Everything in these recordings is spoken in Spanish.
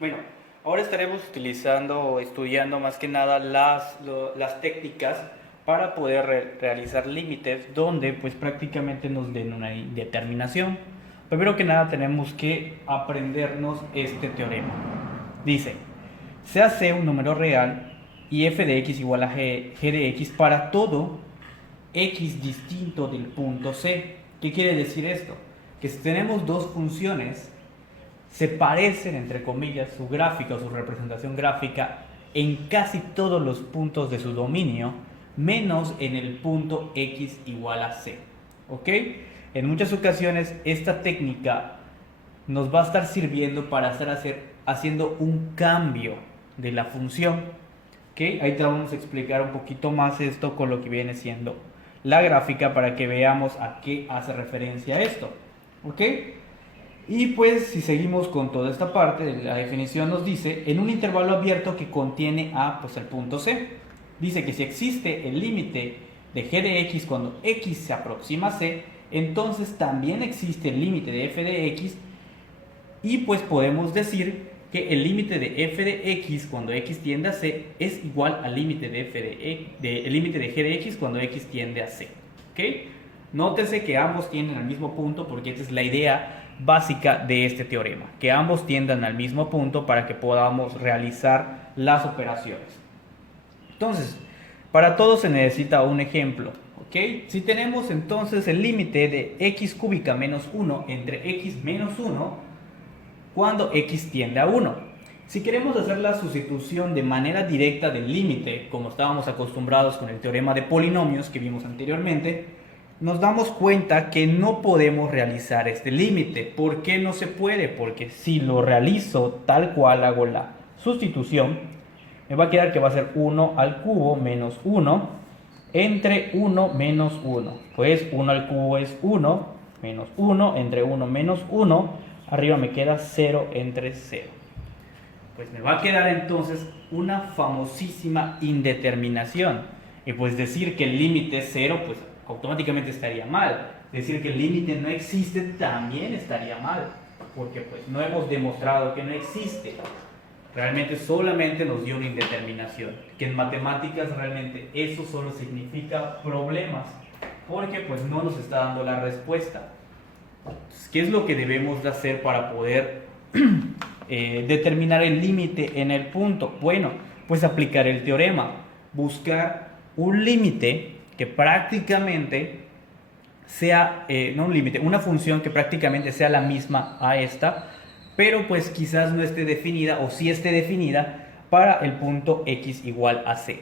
Bueno, ahora estaremos utilizando o estudiando más que nada las técnicas para poder realizar límites donde pues prácticamente nos den una indeterminación. Primero que nada tenemos que aprendernos este teorema. Dice, sea C un número real y f de x igual a g de x para todo x distinto del punto C. ¿Qué quiere decir esto? Que si tenemos dos funciones se parecen, entre comillas, su gráfica o su representación gráfica en casi todos los puntos de su dominio, menos en el punto x igual a c. ¿Ok? En muchas ocasiones esta técnica nos va a estar sirviendo para estar haciendo un cambio de la función. ¿Ok? Ahí te vamos a explicar un poquito más esto con lo que viene siendo la gráfica para que veamos a qué hace referencia esto. ¿Ok? Y pues si seguimos con toda esta parte de la definición nos dice en un intervalo abierto que contiene a pues el punto C. Dice que si existe el límite de g de x cuando x se aproxima a c, entonces también existe el límite de f de x y pues podemos decir que el límite de f de x cuando x tiende a c es igual al límite de el límite de g de x cuando x tiende a c. ¿Ok? Nótese que ambos tienden al mismo punto porque esta es la idea básica de este teorema, que ambos tiendan al mismo punto para que podamos realizar las operaciones. Entonces, para todo se necesita un ejemplo, ¿ok? Si tenemos entonces el límite de x cúbica menos 1 entre x menos 1 cuando x tiende a 1. Si queremos hacer la sustitución de manera directa del límite, como estábamos acostumbrados con el teorema de polinomios que vimos anteriormente, nos damos cuenta que no podemos realizar este límite. ¿Por qué no se puede? Porque si lo realizo tal cual hago la sustitución, me va a quedar que va a ser 1 al cubo menos 1 entre 1 menos 1. Pues 1 al cubo es 1 menos 1 entre 1 menos 1. Arriba me queda 0 entre 0. Pues me va a quedar entonces una famosísima indeterminación. Y pues decir que el límite es 0, pues automáticamente estaría mal. Decir que el límite no existe también estaría mal, porque pues no hemos demostrado que no existe. Realmente solamente nos dio una indeterminación, que en matemáticas realmente eso solo significa problemas, porque pues no nos está dando la respuesta. Entonces, ¿qué es lo que debemos de hacer para poder determinar el límite en el punto? Bueno, pues aplicar el teorema, buscar un límite que prácticamente sea, no un límite, una función que prácticamente sea la misma a esta, pero pues quizás no esté definida o sí esté definida para el punto x igual a c.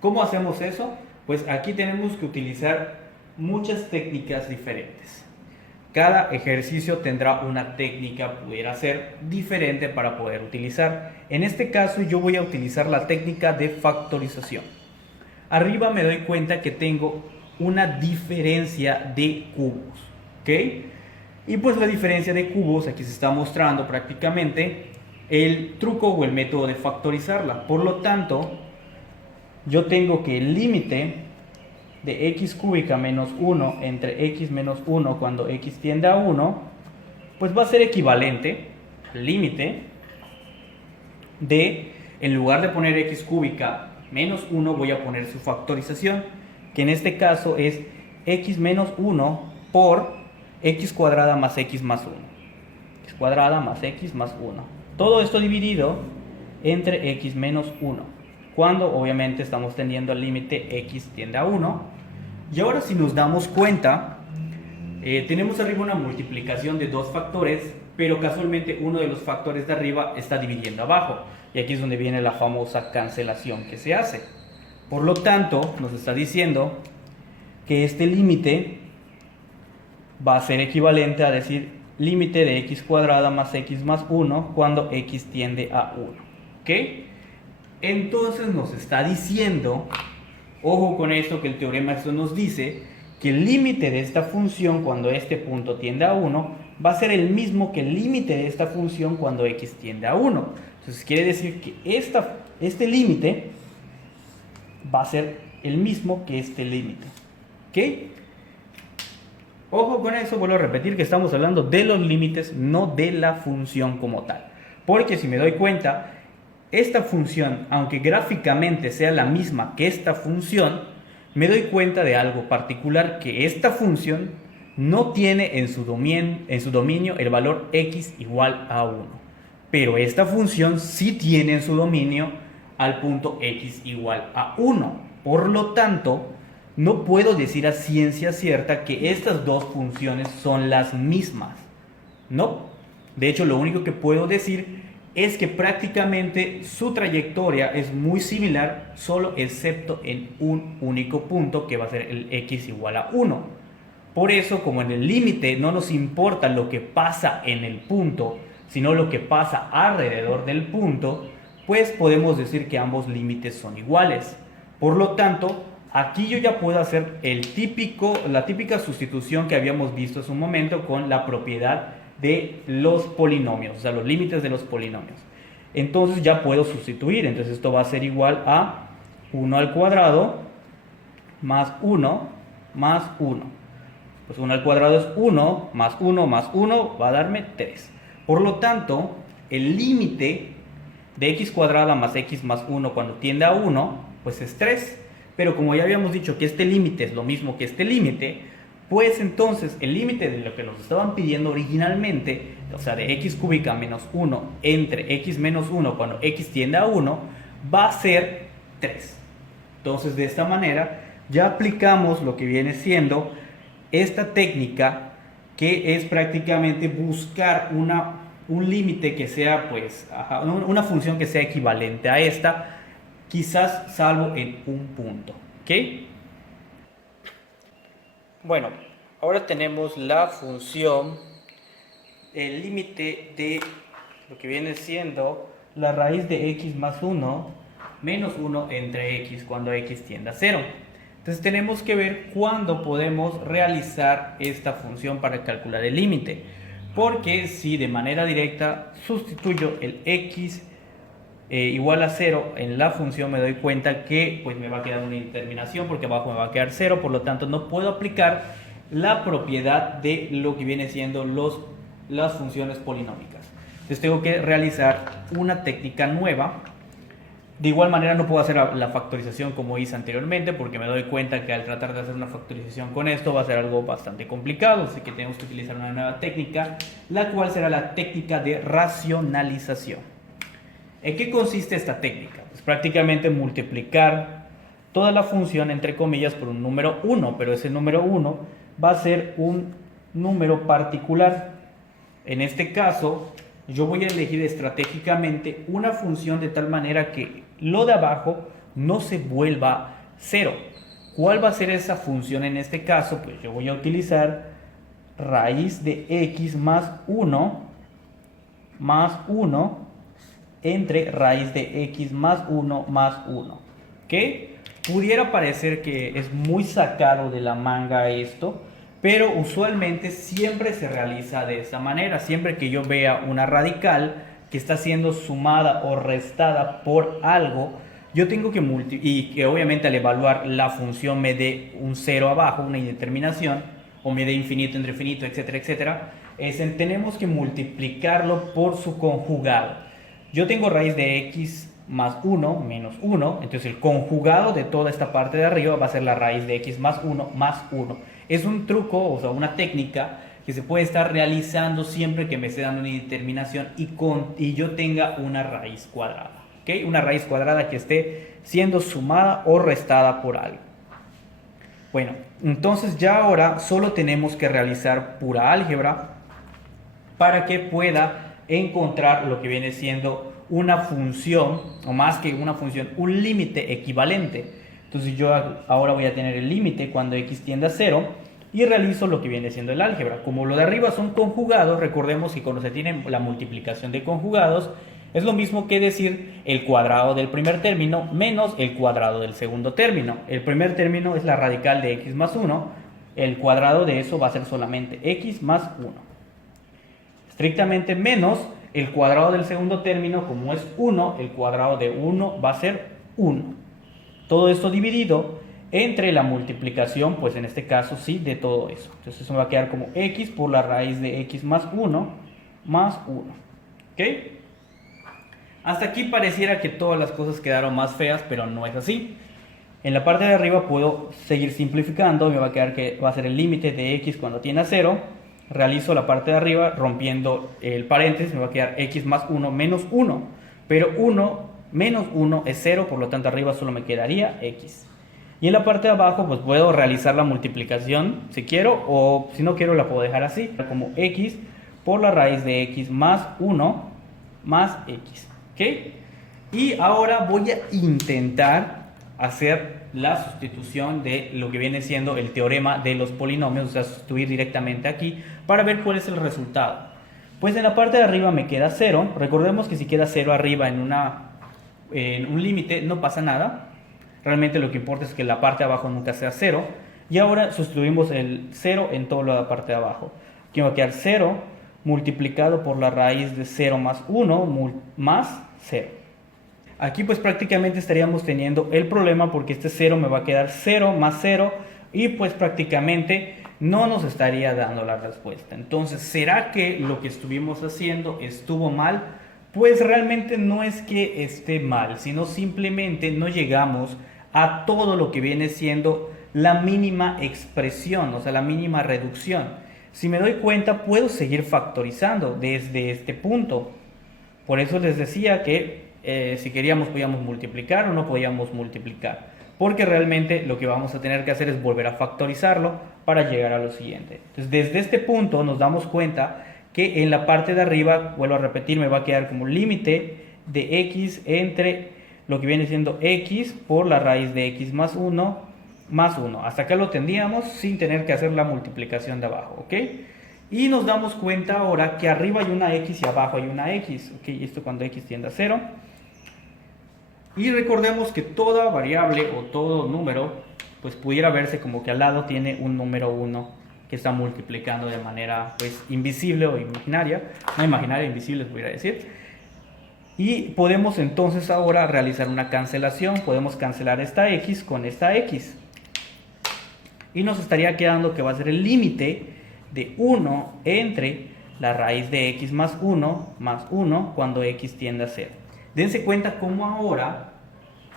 ¿Cómo hacemos eso? Pues aquí tenemos que utilizar muchas técnicas diferentes. Cada ejercicio tendrá una técnica, pudiera ser diferente para poder utilizar. En este caso yo voy a utilizar la técnica de factorización. Arriba me doy cuenta que tengo una diferencia de cubos, ¿ok? Y pues la diferencia de cubos, aquí se está mostrando prácticamente el truco o el método de factorizarla. Por lo tanto, yo tengo que el límite de x cúbica menos 1 entre x menos 1 cuando x tiende a 1, pues va a ser equivalente al límite de, en lugar de poner x cúbica menos 1, voy a poner su factorización, que en este caso es x menos 1 por x cuadrada más x más 1. X cuadrada más x más 1. Todo esto dividido entre x menos 1, cuando obviamente estamos teniendo al límite x tiende a 1. Y ahora si nos damos cuenta, tenemos arriba una multiplicación de dos factores, pero casualmente uno de los factores de arriba está dividiendo abajo. Y aquí es donde viene la famosa cancelación que se hace. Por lo tanto, nos está diciendo que este límite va a ser equivalente a decir límite de x cuadrada más x más 1 cuando x tiende a 1. ¿Ok? Entonces nos está diciendo, ojo con esto, que el teorema esto nos dice que el límite de esta función cuando este punto tiende a 1 va a ser el mismo que el límite de esta función cuando x tiende a 1. Entonces quiere decir que este límite va a ser el mismo que este límite. ¿Ok? Ojo con eso, vuelvo a repetir que estamos hablando de los límites, no de la función como tal. Porque si me doy cuenta, esta función, aunque gráficamente sea la misma que esta función, me doy cuenta de algo particular, que esta función no tiene en su dominio el valor x igual a 1. Pero esta función sí tiene en su dominio al punto x igual a 1. Por lo tanto, no puedo decir a ciencia cierta que estas dos funciones son las mismas. No. De hecho, lo único que puedo decir es que prácticamente su trayectoria es muy similar, solo excepto en un único punto, que va a ser el x igual a 1. Por eso, como en el límite no nos importa lo que pasa en el punto, sino lo que pasa alrededor del punto, pues podemos decir que ambos límites son iguales. Por lo tanto, aquí yo ya puedo hacer la típica sustitución que habíamos visto hace un momento con la propiedad de los polinomios, o sea, los límites de los polinomios. Entonces ya puedo sustituir. Entonces esto va a ser igual a 1 al cuadrado más 1 más 1. Pues 1 al cuadrado es 1 más 1 más 1 va a darme 3. Por lo tanto, el límite de x cuadrada más x más 1 cuando tiende a 1, pues es 3. Pero como ya habíamos dicho que este límite es lo mismo que este límite, pues entonces el límite de lo que nos estaban pidiendo originalmente, o sea, de x cúbica menos 1 entre x menos 1 cuando x tiende a 1, va a ser 3. Entonces, de esta manera ya aplicamos lo que viene siendo esta técnica, que es prácticamente buscar un límite que sea, pues, una función que sea equivalente a esta, quizás salvo en un punto. ¿Ok? Bueno, ahora tenemos la función, el límite de lo que viene siendo la raíz de x más 1 menos 1 entre x cuando x tiende a 0. Entonces tenemos que ver cuándo podemos realizar esta función para calcular el límite. Porque si de manera directa sustituyo el x igual a 0 en la función, me doy cuenta que pues me va a quedar una indeterminación, porque abajo me va a quedar 0, por lo tanto no puedo aplicar la propiedad de lo que viene siendo las funciones polinómicas. Entonces tengo que realizar una técnica nueva. De igual manera no puedo hacer la factorización como hice anteriormente, porque me doy cuenta que al tratar de hacer una factorización con esto va a ser algo bastante complicado, así que tenemos que utilizar una nueva técnica, la cual será la técnica de racionalización. ¿En qué consiste esta técnica? Pues prácticamente multiplicar toda la función entre comillas por un número 1, pero ese número 1 va a ser un número particular. En este caso, yo voy a elegir estratégicamente una función de tal manera que lo de abajo no se vuelva 0. ¿Cuál va a ser esa función en este caso? Pues yo voy a utilizar raíz de x más 1 entre raíz de x más 1 más 1. ¿Ok? Pudiera parecer que es muy sacado de la manga esto, pero usualmente siempre se realiza de esa manera. Siempre que yo vea una radical que está siendo sumada o restada por algo, yo tengo que y que obviamente al evaluar la función me dé un 0 abajo, una indeterminación, o me dé infinito entre infinito, etcétera, etcétera, tenemos que multiplicarlo por su conjugado. Yo tengo raíz de x más 1 menos 1, entonces el conjugado de toda esta parte de arriba va a ser la raíz de x más 1 más 1. Es un truco, o sea, una técnica que se puede estar realizando siempre que me esté dando una indeterminación y yo tenga una raíz cuadrada. ¿Okay? Una raíz cuadrada que esté siendo sumada o restada por algo. Bueno, entonces ya ahora solo tenemos que realizar pura álgebra para que pueda encontrar lo que viene siendo una función, o más que una función, un límite equivalente. Entonces yo ahora voy a tener el límite cuando x tiende a 0 y realizo lo que viene siendo el álgebra. Como lo de arriba son conjugados, recordemos que cuando se tiene la multiplicación de conjugados es lo mismo que decir el cuadrado del primer término menos el cuadrado del segundo término. El primer término es la radical de x más 1, el cuadrado de eso va a ser solamente x más 1. Estrictamente menos el cuadrado del segundo término, como es 1, el cuadrado de 1 va a ser 1. Todo esto dividido entre la multiplicación, pues en este caso sí, de todo eso. Entonces eso me va a quedar como x por la raíz de x más 1 más 1. ¿Ok? Hasta aquí pareciera que todas las cosas quedaron más feas, pero no es así. En la parte de arriba puedo seguir simplificando, me va a quedar que va a ser el límite de x cuando tiende a 0. Realizo la parte de arriba rompiendo el paréntesis, me va a quedar x más 1 menos 1. Pero 1 menos 1 es 0, por lo tanto arriba solo me quedaría x. Y en la parte de abajo pues puedo realizar la multiplicación si quiero, o si no quiero la puedo dejar así, como x por la raíz de x más 1 más x. ¿Ok? Y ahora voy a intentar hacer la sustitución de lo que viene siendo el teorema de los polinomios, o sea, sustituir directamente aquí para ver cuál es el resultado. Pues en la parte de arriba me queda 0. Recordemos que si queda 0 arriba en un límite no pasa nada. Realmente lo que importa es que la parte de abajo nunca sea 0. Y ahora sustituimos el 0 en toda la parte de abajo. Aquí va a quedar 0 multiplicado por la raíz de 0 más 1 más 0. Aquí pues prácticamente estaríamos teniendo el problema porque este 0 me va a quedar 0 más 0 y pues prácticamente no nos estaría dando la respuesta. Entonces, ¿será que lo que estuvimos haciendo estuvo mal? Pues realmente no es que esté mal, sino simplemente no llegamos a todo lo que viene siendo la mínima expresión, o sea, la mínima reducción. Si me doy cuenta, puedo seguir factorizando desde este punto. Por eso les decía que si queríamos podíamos multiplicar o no podíamos multiplicar, porque realmente lo que vamos a tener que hacer es volver a factorizarlo para llegar a lo siguiente. Entonces desde este punto nos damos cuenta que en la parte de arriba, vuelvo a repetir, me va a quedar como límite de x entre lo que viene siendo x por la raíz de x más 1 más 1. Hasta acá lo tendríamos sin tener que hacer la multiplicación de abajo, ¿ok? Y nos damos cuenta ahora que arriba hay una x y abajo hay una x, ¿ok? Esto cuando x tiende a 0. Y recordemos que toda variable o todo número pues pudiera verse como que al lado tiene un número 1 que está multiplicando de manera pues invisible o imaginaria, no imaginaria, invisible voy a decir. Y podemos entonces ahora realizar una cancelación, podemos cancelar esta x con esta x. Y nos estaría quedando que va a ser el límite de 1 entre la raíz de x más 1 cuando x tiende a 0. Dense cuenta cómo ahora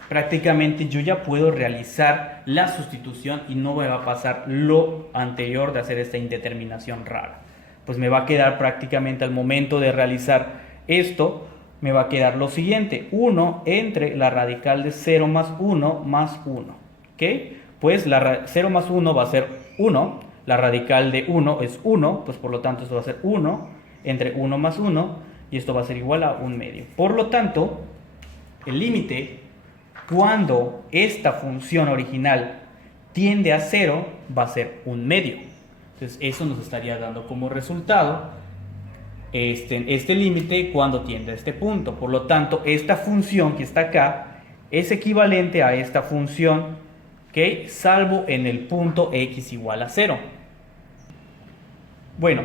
prácticamente yo ya puedo realizar la sustitución y no me va a pasar lo anterior de hacer esta indeterminación rara. Pues me va a quedar prácticamente al momento de realizar esto, me va a quedar lo siguiente, 1 entre la radical de 0 más 1 más 1. ¿Ok? Pues 0 más 1 va a ser 1, la radical de 1 es 1, pues por lo tanto esto va a ser 1 entre 1 más 1 y esto va a ser igual a 1 medio. Por lo tanto, el límite cuando esta función original tiende a 0 va a ser 1 medio. Entonces eso nos estaría dando como resultado este límite cuando tiende a este punto. Por lo tanto, esta función que está acá es equivalente a esta función, ¿okay? Salvo en el punto x igual a 0. Bueno,